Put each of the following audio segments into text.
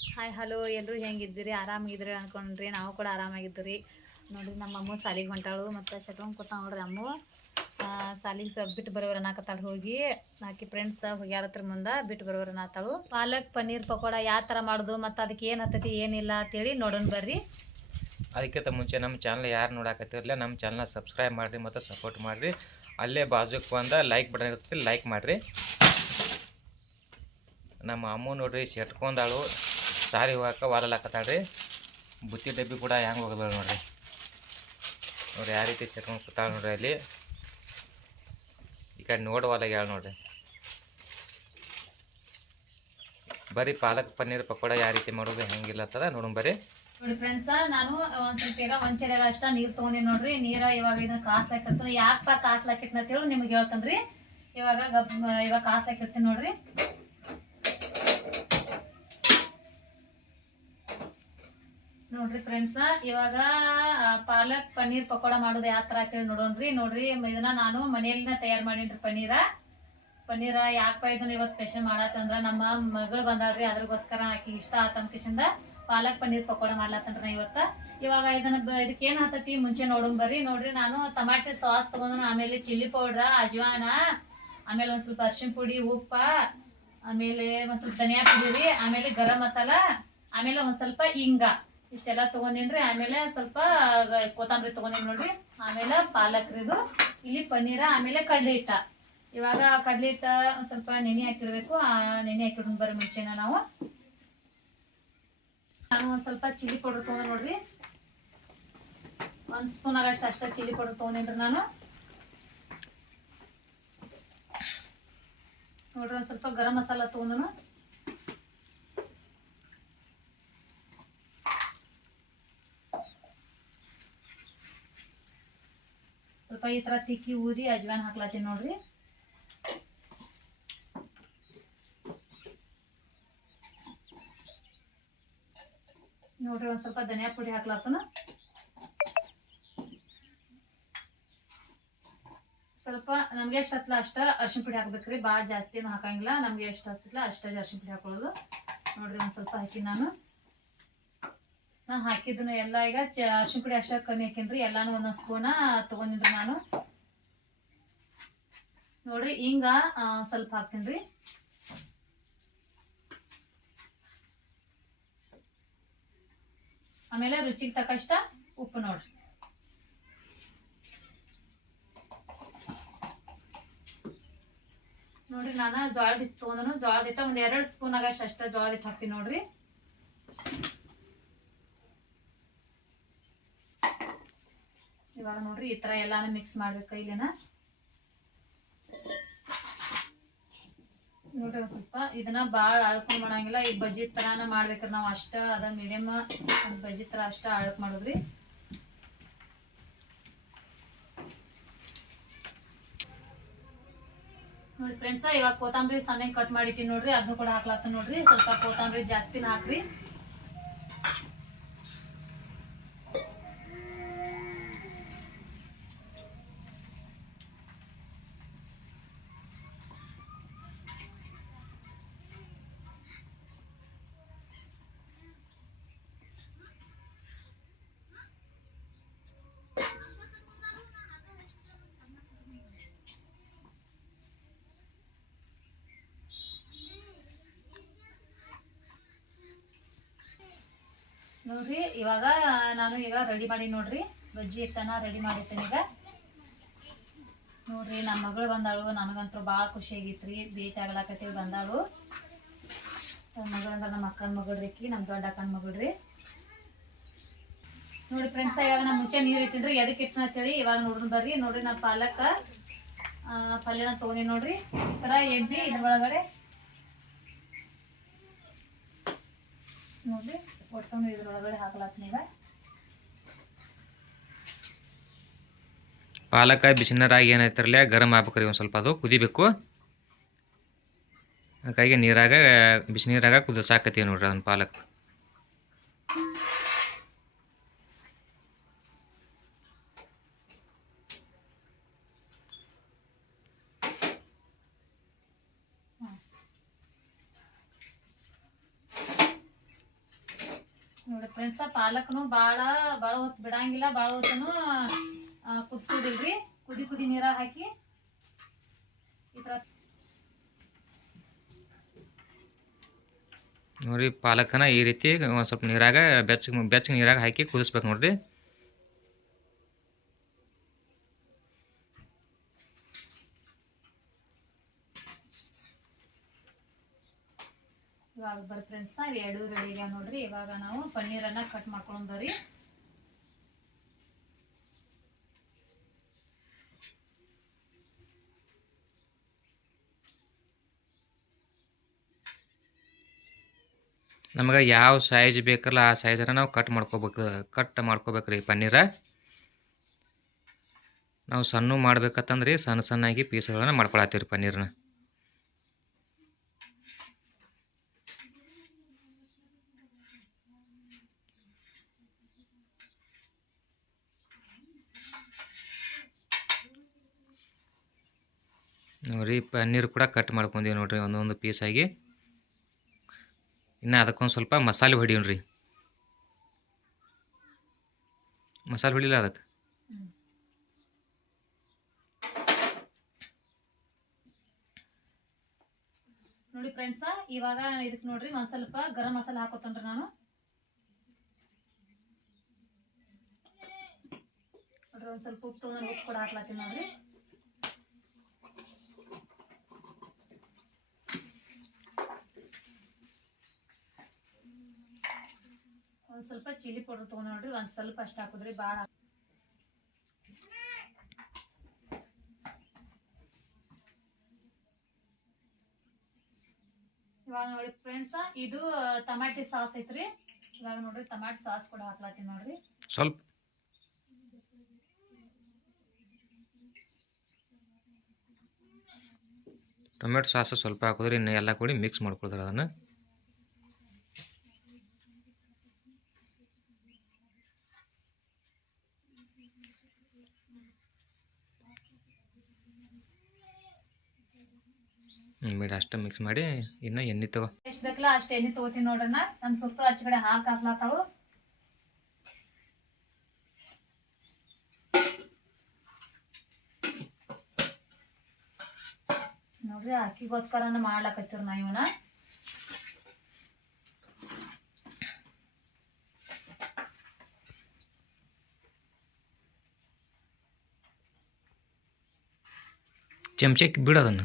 Hi hello ಎಲ್ಲರೂ ಹೆಂಗಿದ್ದೀರಿ? ಆರಾಮಾಗಿದ್ದೀರಿ ಅನ್ಕೊಂಡ್ರಿ? ನಾವು ಕೂಡ ಆರಾಮಾಗಿದ್ದೀರಿ. ನೋಡಿರಿ, ನಮ್ಮ ಅಮ್ಮ ಸಾಲಿಗೆ ಹೊಂಟಾಳು ಮತ್ತು ಶಟ್ಕೊಂಡ್ ಕೊಡ್ತಾ ನೋಡ್ರಿ ಅಮ್ಮ. ಸಾಲಿಗೆ ಸಹ ಬಿಟ್ಟು ಬರೋರು ಅನ್ನಾಕತ್ತಾಳು ಹೋಗಿ. ಆಕಿ ಫ್ರೆಂಡ್ಸ್ ಹೋಗ್ಯಾರ ಹತ್ರ ಮುಂದೆ ಬಿಟ್ಟು ಬರೋರು ಅನ್ನತ್ತಾಳು ಪಾಲಕ್, ಪನ್ನೀರ್, ಪಕೋಡ ಯಾವ ಥರ ಮಾಡೋದು, ಮತ್ತು ಅದಕ್ಕೆ ಏನು ಹತ್ತತಿ ಏನಿಲ್ಲ ಅಂತೇಳಿ ನೋಡೋಣ ಬರ್ರಿ. ಅದಕ್ಕಿಂತ ಮುಂಚೆ ನಮ್ಮ ಚಾನಲ್ ಯಾರು ನೋಡಕತ್ತಿರಲಿಲ್ಲ, ನಮ್ಮ ಚಾನಲ್ನ ಸಬ್ಸ್ಕ್ರೈಬ್ ಮಾಡಿರಿ ಮತ್ತು ಸಪೋರ್ಟ್ ಮಾಡಿರಿ. ಅಲ್ಲೇ ಬಾಜುಕ್ ಬಂದ ಲೈಕ್ ಬಟನ್ ಇರುತ್ತೆ ಲೈಕ್ ಮಾಡಿರಿ. ನಮ್ಮ ಅಮ್ಮ ನೋಡ್ರಿ ಸೆಟ್ಕೊಂಡಾಳು ಸಾರಿ ಹೋಗಕ್ಕೆ ವಾಲಲಾಕತ್ತಾಳ್ರಿ ಬುತ್ತಿ ಡಬ್ಬಿ ಕೂಡ ಹೆಂಗೆ ಹೋಗಲ್ಲ ನೋಡ್ರಿ. ನೋಡ್ರಿ ಯಾವ ರೀತಿ ಸೆಟ್ಕೊಂಡು ಕೂತಾಳ ನೋಡ್ರಿ ಅಲ್ಲಿ. ಈ ಕಡೆ ನೋಡುವಾಲ ಹೇಳ ನೋಡ್ರಿ. ಬರೀ ಪಾಲಕ್ ಪನ್ನೀರ್ ಪಕೋಡ ಯಾವ ರೀತಿ ಮಾಡೋದು ಹೆಂಗಿಲ್ಲ ಅಂತದ ನೋಡೋಣ ಬರ್ರಿ. ನೋಡಿ ಫ್ರೆಂಡ್ಸ್ ನಾನು ಒಂದ್ ಸ್ವಲ್ಪ ಈಗ ಒಂದ್ ಚೆರೆಗ ಅಷ್ಟ ನೀರ್ ತಗೊಂಡಿನಿ ನೋಡ್ರಿ. ನೀರ ಇವಾಗ ಇದನ್ನ ಕಾಸ್ಲಾಕಿರ್ತೀನಿ ಯಾಕಪ್ಪ ಕಾಸ್ಲಾಕಿಟ್ನ ಅಂತ ಹೇಳಿ ನಿಮ್ಗೆ ಹೇಳ್ತೇನ್ರಿ. ಇವಾಗ ಇವಾಗ ಕಾಸ್ ಹಾಕಿರ್ತೀನಿ ನೋಡ್ರಿ. ನೋಡ್ರಿ ಫ್ರೆಂಡ್ಸ್ ಇವಾಗ ಪಾಲಕ್ ಪನ್ನೀರ್ ಪಕೋಡ ಮಾಡೋದು ಯಾವ ತರ ಅಂತೇಳಿ ನೋಡೋಣ್ರಿ. ನೋಡ್ರಿ ಇದನ್ನ ನಾನು ಮನೆಯಲ್ಲಿನ ತಯಾರು ಮಾಡೀನ್ರಿ ಪನ್ನೀರ. ಪನ್ನೀರ ಯಾಕಪ್ಪ ಇದನ್ನ ಇವತ್ತು ಸ್ಪೆಷಲ್ ಮಾಡತ್ತಂದ್ರ ನಮ್ಮ ಮಗಳು ಬಂದಾಳ್ರಿ, ಅದ್ರಗೋಸ್ಕರ ಆಕಿ ಇಷ್ಟ ಆತಂಕಿಸಿಂದ ಪಾಲಕ್ ಪನ್ನೀರ್ ಪಕೋಡ ಮಾಡ್ಲತ್ತನ್ರಿ ಇವತ್ತ. ಇವಾಗ ಇದನ್ನ ಇದಕ್ಕೆ ಏನ್ ಹತ್ತತಿ ಮುಂಚೆ ನೋಡೋಣ ಬರ್ರಿ. ನೋಡ್ರಿ, ನಾನು ಟಮಾಟೆ ಸಾಸ್ ತಗೊಂಡ್ ಆಮೇಲೆ ಚಿಲ್ಲಿ ಪೌಡ್ರ ಅಜ್ವಾನ, ಆಮೇಲೆ ಒಂದ್ ಸ್ವಲ್ಪ ಅರ್ಶಿನ ಪುಡಿ, ಉಪ್ಪ, ಆಮೇಲೆ ಒಂದ್ ಸ್ವಲ್ಪ ಧನಿಯಾ ಪುಡಿ ಆಮೇಲೆ ಗರಂ ಮಸಾಲ, ಆಮೇಲೆ ಒಂದ್ ಸ್ವಲ್ಪ ಹಿಂಗ ಇಷ್ಟೆಲ್ಲ ತಗೊಂಡಿನ್ರಿ? ಆಮೇಲೆ ಸ್ವಲ್ಪ ಕೊತ್ತಂಬರಿ ತಗೊಂಡಿನಿ ನೋಡ್ರಿ? ಆಮೇಲೆ ಪಾಲಕ್ ರೀದು ಇಲ್ಲಿ ಪನ್ನೀರ, ಆಮೇಲೆ ಕಡ್ಲೆ ಹಿಟ್ಟ ಇವಾಗ ಕಡ್ಲೆ ಹಿಟ್ಟ ಸ್ವಲ್ಪ ನೆನೆ ಹಾಕಿರ್ಬೇಕು. ಆ, ನೆನೆ ಹಾಕಿಡ್ ಬರೋ ಮುಂಚೆನ ನಾವು. ನಾನು ಸ್ವಲ್ಪ ಚಿಲ್ಲಿ ಪೌಡರ್ ತಗೊಂಡ್ ನೋಡ್ರಿ. ಒಂದ್ ಸ್ಪೂನ್ ಆಗಷ್ಟು ಅಷ್ಟ ಚಿಲ್ಲಿ ಪೌಡರ್ ತಗೊಂಡಿನ್ರಿ ನಾನು. ನೋಡ್ರಿ ಒಂದ್ ಸ್ವಲ್ಪ ಗರಂ ಮಸಾಲ ತಗೊಂಡನು ಸ್ವಲ್ಪ ಈ ತರ ತಿಕ್ಕಿ ಊದಿ ಅಜ್ವಾನ್ ಹಾಕ್ಲತ್ತೀನಿ ನೋಡ್ರಿ. ನೋಡ್ರಿ ಒಂದ್ ಸ್ವಲ್ಪ ಧನಿಯಾ ಪುಡಿ ಹಾಕ್ಲತ್ತನ. ಸ್ವಲ್ಪ ನಮ್ಗೆ ಎಷ್ಟು ಹತ್ತಲ ಅಷ್ಟ ಅರ್ಶಿನ ಪುಡಿ ಹಾಕ್ಬೇಕ್ರಿ ಭಾಳ ಜಾಸ್ತಿ ಏನು ಹಾಕಂಗಿಲ್ಲ. ನಮ್ಗೆ ಎಷ್ಟು ಹತ್ತಲ ಅಷ್ಟ ಅರ್ಶಿನ ಪುಡಿ ಹಾಕೊಳ್ಳೋದು. ನೋಡ್ರಿ ಒಂದ್ ಸ್ವಲ್ಪ ಹಾಕಿ ನಾನು. ನಾ ಎಲ್ಲಾ ಈಗ ಅರ್ಶಿನ ಪುಡಿ ಅಷ್ಟ ಕಮ್ಮಿ ಹಾಕಿನ್ರಿ, ಎಲ್ಲಾನು ಒಂದೊಂದು ಸ್ಪೂನ ತಗೊಂಡಿನ್ರಿ ನಾನು. ನೋಡ್ರಿ, ಹಿಂಗ ಸ್ವಲ್ಪ ಹಾಕ್ತೀನ್ರಿ. ಆಮೇಲೆ ರುಚಿಗೆ ತಕ್ಕಷ್ಟ ಉಪ್ಪು ನೋಡ್ರಿ. ನೋಡ್ರಿ, ನಾನು ಜೋಳದ ಹಿಟ್ಟು ತೊಗೊಂಡನು, ಜೋಳದ ಹಿಟ್ಟ ಒಂದ್ ಎರಡ್ ಸ್ಪೂನ್ ಆಗಷ್ಟು ಅಷ್ಟ ಜೋಳದ ಹಾಕ್ತೀನಿ ನೋಡ್ರಿ. ಇವಾಗ ನೋಡ್ರಿ, ಈ ತರ ಎಲ್ಲಾನು ಮಿಕ್ಸ್ ಮಾಡ್ಬೇಕು ಇಲ್ಲೇನ? ನೋಡ್ರಿ ಸ್ವಲ್ಪ, ಇದನ್ನ ಬಾಳ ಅಳ್ಕೊಂಡ್ ಮಾಡಂಗಿಲ್ಲ, ಈ ಬಜ್ಜಿ ತರಾನ ಮಾಡ್ಬೇಕ್ರಿ ನಾವ್ ಅಷ್ಟ, ಅದ ಮೀಡಿಯಮ್ ಬಜ್ಜಿ ತರ ಅಷ್ಟ ಅಳಕ್ ಮಾಡುದ್ರಿ. ನೋಡಿ ಫ್ರೆಂಡ್ಸ್ ಇವಾಗ ಕೊತ್ತಂಬರಿ ಸಣ್ಣ ಕಟ್ ಮಾಡಿಟ್ಟಿ ನೋಡ್ರಿ ಅದನ್ನು ಕೂಡ ಹಾಕ್ಲಾತ ನೋಡ್ರಿ, ಸ್ವಲ್ಪ ಕೊತ್ತಂಬರಿ ಜಾಸ್ತಿನ ಹಾಕ್ರಿ. ನೋಡ್ರಿ, ಇವಾಗ ನಾನು ಈಗ ರೆಡಿ ಮಾಡಿ ನೋಡ್ರಿ ಬಜ್ಜಿ ಹಿಟ್ಟನ ರೆಡಿ ಮಾಡಿರ್ತೇನೆ ಈಗ. ನೋಡ್ರಿ ನಮ್ಮ ಮಗಳು ಬಂದಾಳು, ನನಗಂತೂ ಭಾಳ ಖುಷಿ ಆಗೈತ್ರಿ, ಭೇಟಿ ಆಗ್ಲಾಕತ್ತೀವಿ ಬಂದಾಳು. ನಮ್ಮ ಮಗಳು ಅಂದ್ರೆ ನಮ್ಮ ಅಕ್ಕನ ಮಗಳ್ರಿ ಆಕಿ ನಮ್ಮ ದೊಡ್ಡ ಅಕ್ಕನ ಮಗಳ್ರಿ ನೋಡಿ ಫ್ರೆಂಡ್ಸ್ ಇವಾಗ ನಾ ಮುಂಚೆ ನೀರು ಇಟ್ಟಿನ್ರಿ ಎದಕ್ಕೆ ಅಂತ ಅಂತೇಳಿ ಇವಾಗ ನೋಡ್ರಿ ಬರ್ರಿ, ನೋಡ್ರಿ ನಾ ಪಾಲಕ ಪಲ್ಯನ ತೊಗೊಂಡಿ ನೋಡ್ರಿ. ಈ ಥರ ಎಬ್ಬಿ ಇದ್ರ ಒಳಗಡೆ ನೋಡ್ರಿ. ಒಟ್ಟೊಂದು ಇದ್ರೊಳಗಡೆ ಹಾಕ್ಲಾತ್ನಿ ಈಗ ಪಾಲಕ ಬಿಸಿನೀರಾಗಿ ಏನೈತಿರಲ್ಲ ಗರಂ ಆಗ್ಬೇಕ್ರಿ ಒಂದು ಸ್ವಲ್ಪ ಅದು, ಕುದಿಬೇಕು. ಹಾಗಾಗಿ ನೀರಾಗ, ಬಿಸಿನೀರಾಗ ಕುದಿಸಾಕತ್ತೀವಿ ನೋಡ್ರಿ ಅದನ್ನ ಪಾಲಕ್. ನೋಡಿ ಫ್ರೆಂಡ್ಸ ಪಾಲಕ್ನು ಭಾಳ ಭಾಳ ಹೊತ್ತು ಬಿಡಂಗಿಲ್ಲ ಭಾಳ ಹೊತ್ತನು ಕುದಿಸೋದಿಲ್ರಿ. ಕುದಿ ಕುದಿ ನೀರ ಹಾಕಿ ಈ ತರ ನೋಡ್ರಿ ಪಾಲಕನ ಈ ರೀತಿ ಒಂದು ಸ್ವಲ್ಪ ನೀರಾಗ ಬೆಚ್ಚಗೆ ಬೆಚ್ಚಗೆ ನೀರಾಗ ಹಾಕಿ ಕುದಿಸ್ಬೇಕು ನೋಡ್ರಿ. ಇವಾಗ ಬರ್ರಿ ಫ್ರೆಂಡ್ಸ್ ನಾವು ಎರಡು ರೆಡಿ ಆಗ್ಯಾವ ನೋಡ್ರಿ, ಇವಾಗ ನಾವು ಪನ್ನೀರನ್ನ ಕಟ್ ಮಾಡ್ಕೊಂಡ್ರಿ. ನಮಗೆ ಯಾವ ಸೈಜ್ ಬೇಕಲ್ಲ ಆ ಸೈಜನ್ನ ನಾವು ಕಟ್ ಮಾಡ್ಕೋಬೇಕು ಕಟ್ ಮಾಡ್ಕೋಬೇಕ್ರಿ ಪನ್ನೀರ. ನಾವು ಸಣ್ಣ ಮಾಡ್ಬೇಕತ್ತಂದ್ರಿ, ಸಣ್ಣ ಸಣ್ಣಾಗಿ ಪೀಸ್ಗಳನ್ನ ಮಾಡ್ಕೊಳತ್ತೀವಿ ಪನ್ನೀರ್ನ. ನೋಡ್ರಿ ಪನ್ನೀರ್ ಕೂಡ ಕಟ್ ಮಾಡ್ಕೊಂಡೀವಿ ನೋಡ್ರಿ ಒಂದೊಂದು ಪೀಸಾಗಿ ಇನ್ನು ಅದಕ್ಕೊಂದು ಸ್ವಲ್ಪ ಮಸಾಲೆ ಹೊಡಿಯೋಣ್ರಿ ಮಸಾಲೆ ಹೊಡಿಲ್ಲ ಅದಕ್ಕೆ ನೋಡಿ ಫ್ರೆಂಡ್ಸ್ ಇವಾಗ ಇದಕ್ಕೆ ನೋಡ್ರಿ ಒಂದ್ ಸ್ವಲ್ಪ ಗರಂ ಮಸಾಲ ಹಾಕೋತನ್ರಿ ನಾನು. ನೋಡ್ರಿ ಸ್ವಲ್ಪ ಉಪ್ಪು ಉಪ್ಪು ಕೂಡ ಹಾಕ್ಲತ್ತೀನಿ ನೋಡ್ರಿ ಒಂದ್ ಸ್ವಲ್ಪ ಚಿಲ್ಲಿ ಪೌಡರ್ ತಗೊಂಡ್ ನೋಡ್ರಿ, ಒಂದ್ ಸ್ವಲ್ಪ ಅಷ್ಟ ಹಾಕುದ್ರಿ ಭಾಳ ಇವಾಗ ನೋಡಿ ಫ್ರೆಂಡ್ಸ್, ಇದು ಟಮಾಟಿ ಸಾಸ್ ಐತ್ರಿ. ಇವಾಗ ನೋಡ್ರಿ ಟಮಾಟಿ ಸಾಸ್ ಕೂಡ ಹಾಕ್ಲತ್ತೀನಿ ನೋಡ್ರಿ. ಸ್ವಲ್ಪ. ಟೊಮೆಟೊ ಸಾಸ್ ಸ್ವಲ್ಪ ಹಾಕಿದ್ರೆ ಇನ್ನು ಎಲ್ಲ ಕೂಡಿ ಮಿಕ್ಸ್ ಮಾಡ್ಕೊಳ್ತಾರೆ ಅದನ್ನು. ಹ್ಞೂ ಅಷ್ಟು ಮಿಕ್ಸ್ ಮಾಡಿ ಇನ್ನು ಎಣ್ಣೆ ತಗೋ. ಎಷ್ಟು ಬೇಕಲ್ಲ ಅಷ್ಟು ಎಣ್ಣೆ ತಗೋತೀನಿ ನೋಡ್ರಿ ನಮ್ಮ ನಮ್ ಸುತ್ತ ಆಚೆ ಕಡೆ ಹಾಲು ಕಾಸ್ಲಾತಾವು. ನೋಡ್ರಿ ಅಕ್ಕಿಗೋಸ್ಕರನ ಮಾಡ್ಲಕತ್ತೀವಿ ನಾ ಇವನ. ಚಮಚಕ್ಕೆ ಬಿಡೋದನ್ನು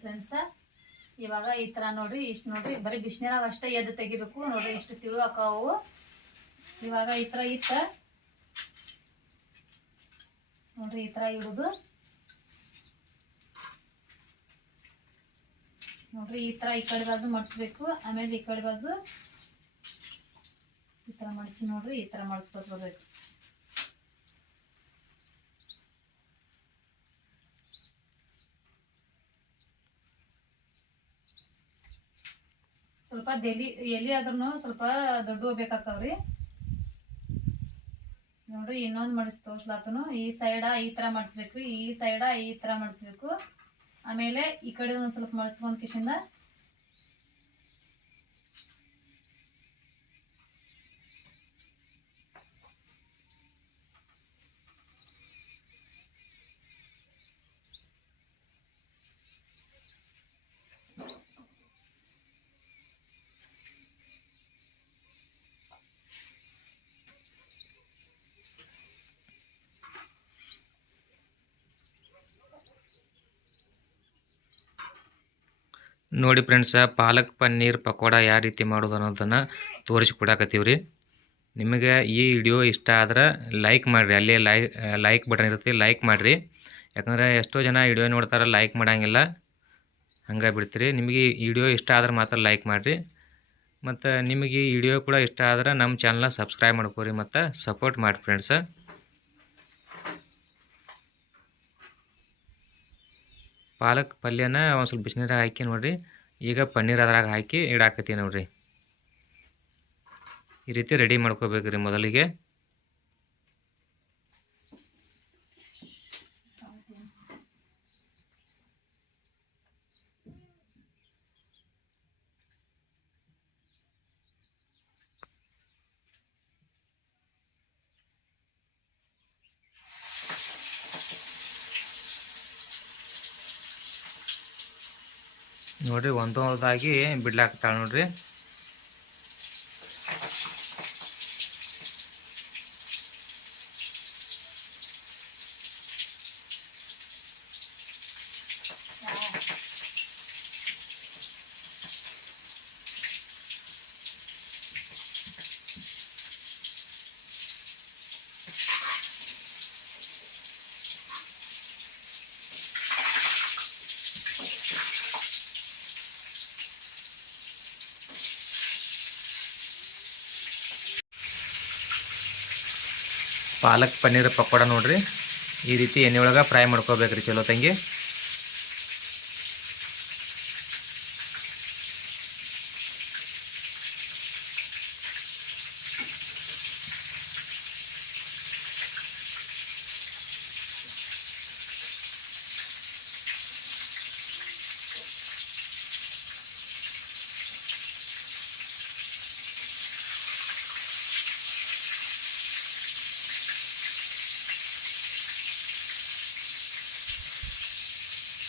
ಫ್ರೆಂಡ್ಸ ಇವಾಗ ಈ ತರ ನೋಡ್ರಿ, ಇಷ್ಟ ನೋಡ್ರಿ, ಬರೀ ಬಿಸಿನೀರಾಗ ಅಷ್ಟೇ ಎದ್ದು ತೆಗಿಬೇಕು. ನೋಡ್ರಿ ಇಷ್ಟು ತಿಳು ಅವು. ಇವಾಗ ಈ ತರ ಇತ್ತ. ನೋಡ್ರಿ ಈ ತರ ಇಡುದು. ನೋಡ್ರಿ ಈ ತರ ಈ ಕಡೆ ಬಾಜು ಮಡ್ಸ್ಬೇಕು. ಆಮೇಲೆ ಈ ಕಡೆ ಬಾಜು ಈ ತರ ಮಡ್ಚಿ ನೋಡ್ರಿ, ಈ ತರ ಮಡ್ಸ್ಕೊತ ಸ್ವಲ್ಪ ದೆಲಿ ಎಲಿ ಆದ್ರೂ ಸ್ವಲ್ಪ ದೊಡ್ಡ ಬೇಕಾಗ್ತಾವ್ರಿ ನೋಡ್ರಿ, ಇನ್ನೊಂದ್ ಮಡಿಸ್ ತೋರ್ಸ್ಲಾತನು. ಈ ಸೈಡ ಈ ತರ ಮಡಿಸ್ಬೇಕು ಈ ಸೈಡ ಈ ತರ ಮಡಿಸ್ಬೇಕು ಆಮೇಲೆ ಈ ಕಡೆ ಒಂದ್ ಸ್ವಲ್ಪ ಮಡಿಸ್ಕೊಂಡ್ ಕಿಶಿಂದ ನೋಡಿ ಫ್ರೆಂಡ್ಸ ಪಾಲಕ್ ಪನ್ನೀರ್ ಪಕೋಡ ಯಾವ ರೀತಿ ಮಾಡೋದು ಅನ್ನೋದನ್ನು ತೋರಿಸಿಕೊಡಾಕತ್ತೀವಿ ರೀ ನಿಮಗೆ ಈ ವಿಡಿಯೋ ಇಷ್ಟ ಆದ್ರೆ ಲೈಕ್ ಮಾಡಿರಿ, ಅಲ್ಲಿ ಲೈ ಲೈಕ್ ಬಟನ್ ಇರುತ್ತೆ ಲೈಕ್ ಮಾಡಿರಿ. ಯಾಕಂದರೆ ಎಷ್ಟೋ ಜನ ವಿಡಿಯೋ ನೋಡ್ತಾರೆ ಲೈಕ್ ಮಾಡಂಗಿಲ್ಲ. ಹಂಗೆ ಬಿಡ್ತೀರಿ. ನಿಮಗೆ ಈ ವಿಡಿಯೋ ಇಷ್ಟ ಆದ್ರೆ ಮಾತ್ರ ಲೈಕ್ ಮಾಡಿರಿ. ಮತ್ತು ನಿಮಗೆ ಈ ವಿಡಿಯೋ ಕೂಡ ಇಷ್ಟ ಆದ್ರೆ ನಮ್ಮ ಚಾನಲ್ನ ಸಬ್ಸ್ಕ್ರೈಬ್ ಮಾಡ್ಕೊರಿ ಮತ್ತು ಸಪೋರ್ಟ್ ಮಾಡಿ ಫ್ರೆಂಡ್ಸ ಪಾಲಕ್ ಪಲ್ಯನ ಒಂದು ಸ್ವಲ್ಪ ಬಿಸಿನೀರಾಗ ಹಾಕಿ ನೋಡ್ರಿ. ಈಗ ಪನ್ನೀರ್ ಅದ್ರಾಗ ಹಾಕಿ ಇಡಾಕತ್ತೀನಿ ನೋಡ್ರಿ. ಈ ರೀತಿ ರೆಡಿ ಮಾಡ್ಕೋಬೇಕು ರೀ ಮೊದಲಿಗೆ. ನೋಡ್ರಿ ಒಂದೊಂದಾಗಿ ಬಿಡ್ಲಾಕ್ತಾಳೆ ನೋಡ್ರಿ. ಪಾಲಕ್ ಪನ್ನೀರ್ ಪಕೋಡ ನೋಡ್ರಿ. ಈ ರೀತಿ ಎಣ್ಣೆ ಒಳಗೆ ಫ್ರೈ ಮಾಡ್ಕೋಬೇಕ್ರಿ ಚಲೋ ತಂಗಿ.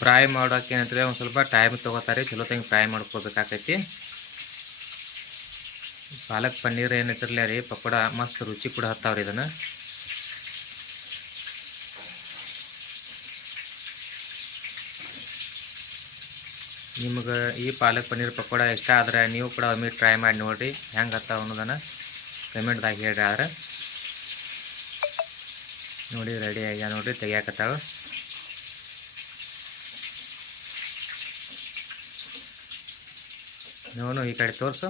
ಫ್ರೈ ಮಾಡೋಕೆ ಏನಂದ್ರೆ ಒಂದು ಸ್ವಲ್ಪ ಟೈಮ್ ತೊಗೋತಾರೆ. ಚಲೋ ತಂಗಿ ಫ್ರೈ ಮಾಡ್ಕೋಬೇಕಾಕೈತಿ. ಪಾಲಕ್ ಪನ್ನೀರ್ ಏನಿರಲಿ ರೀ ಪಕೋಡ ಮಸ್ತ್ ರುಚಿ ಕೂಡ ಹತ್ತಾವ್ರಿ ಇದನ್ನು. ನಿಮ್ಗೆ ಈ ಪಾಲಕ್ ಪನ್ನೀರ್ ಪಕೋಡ ಇಷ್ಟ ಆದ್ರೆ ನೀವು ಕೂಡ ಒಮ್ಮೆ ಟ್ರೈ ಮಾಡಿ ನೋಡಿರಿ. ಹೆಂಗೆ ಹತ್ತಾವ ಅನ್ನೋದನ್ನು ಕಮೆಂಟ್ದಾಗ ಹೇಳ್ರಿ ಆದ್ರೆ. ನೋಡಿ ರೆಡಿ ಆಗ್ಯ ನೋಡಿರಿ, ತೆಗಿಯಾಕತ್ತಾವ. ನೋಡು, ಈ ಕಡೆ ತೋರಿಸು.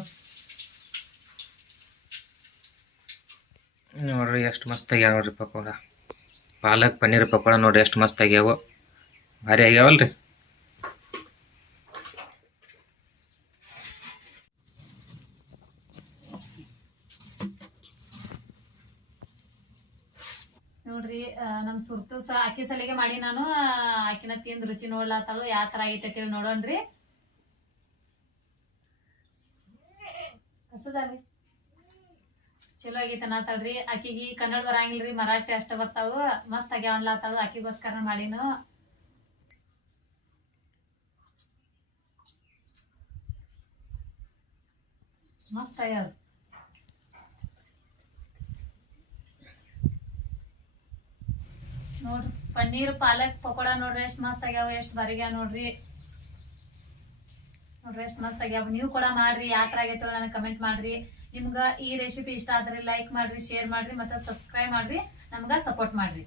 ನೋಡ್ರಿ, ಎಷ್ಟು ಮಸ್ತ್ ಆಗ್ಯಾವ ನೋಡ್ರಿ ಪಕೋಡ. ಪಾಲಕ್, ಪನ್ನೀರ್, ಪಕೋಡ ನೋಡ್ರಿ, ಎಷ್ಟು ಮಸ್ತ್ ಆಗ್ಯಾವ. ಭಾರಿ ಆಗ್ಯಾವಲ್ರಿ. ನೋಡ್ರಿ ನಮ್ ಸುರ್ತು ಸಹ ಅಕ್ಕಿ ಸಲಿಗೆ ಮಾಡಿ ನಾನು ಅಕ್ಕಿನ ತಿಂದ್ ರುಚಿ ನೋಡ್ಲಾತಾಳು, ಯಾವ ತರ ಆಗೈತೆ ಅಂತೇಳಿ ನೋಡೋಣ್ರಿ. ಹಸದಾರಿ ಚಲೋ ಆಗೈತೆ ಅನ್ನತಾಳ್ರಿ ಆಕಿಗೆ ಕನ್ನಡ ಬರಂಗಿಲ್ರಿ, ಮರಾಠಿ ಅಷ್ಟ ಬರ್ತಾವು. ಮಸ್ತ್ ಆಗ್ಯಾವ ಅನ್ಲಾತಾಳು. ಆಕಿಗೋಸ್ಕರ ಮಾಡಿನು. ಮಸ್ತ್ ಆಗ್ಯಾವ. ನೋಡ್ರಿ, ಪನ್ನೀರ್, ಪಾಲಕ್, ಪಕೋಡ ನೋಡ್ರಿ, ಎಷ್ಟ್ ಮಸ್ತ್ ಆಗ್ಯಾವ, ಎಷ್ಟ್ ಬರಿಗ್ಯಾವ ನೋಡ್ರಿ. ನೋಡ್ರಿ ಎಷ್ಟು ಮಸ್ತ್ ಆಗ್ಯಾವ. ನೀವು ಕೂಡ ಮಾಡ್ರಿ, ಯಾವ ತರ ಆಗೈತೆ ನನಗೆ ಕಮೆಂಟ್ ಮಾಡ್ರಿ. ನಿಮ್ಗ ಈ ರೆಸಿಪಿ ಇಷ್ಟ ಆದ್ರೆ ಲೈಕ್ ಮಾಡ್ರಿ ಶೇರ್ ಮಾಡ್ರಿ, ಮತ್ತೆ ಸಬ್ಸ್ಕ್ರೈಬ್ ಮಾಡ್ರಿ, ನಮ್ಗ ಸಪೋರ್ಟ್ ಮಾಡ್ರಿ.